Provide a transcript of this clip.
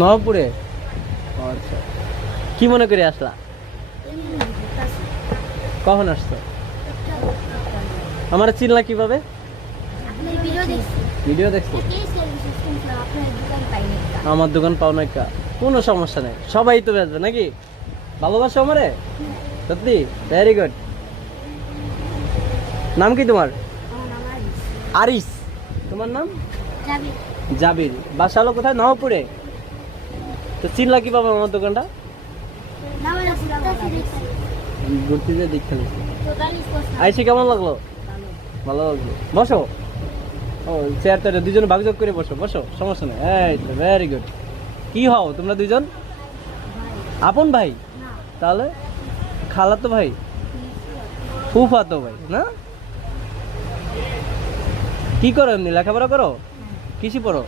নবপুরে। আচ্ছা, কি মনে করে আসলা? কখন আসছো? আমার চিনলা কিভাবে? ভিডিও দেখছো? আমার দোকান পাও নাই কা? কোনো সমস্যা নেই, সবাই তো বেচবে নাকি? ভালোবাসো আমারে? সত্যি? Very good. নাম কি তোমার? আরিস। তোমার নাম? জাবির। বাসা হলো কোথায়? নবপুরে। তো চিনলা কিভাবে আমার দোকানটা? ঘুরতে যেয়ে দেখতে গেছি। আইসি কেমন লাগলো? ভালো লাগলো। বসো। ও চেয়ার তো দুজনে ভাগযোগ করে বসো, বসো, সমস্যা নেই। এই তো ভেরি গুড। কি হও তোমরা দুজন? আপন ভাই? তাহলে খালাতো ভাই, ফুফাতো ভাই না? কি করো এমনি? লেখাপড়া করো? কিসে পড়ো?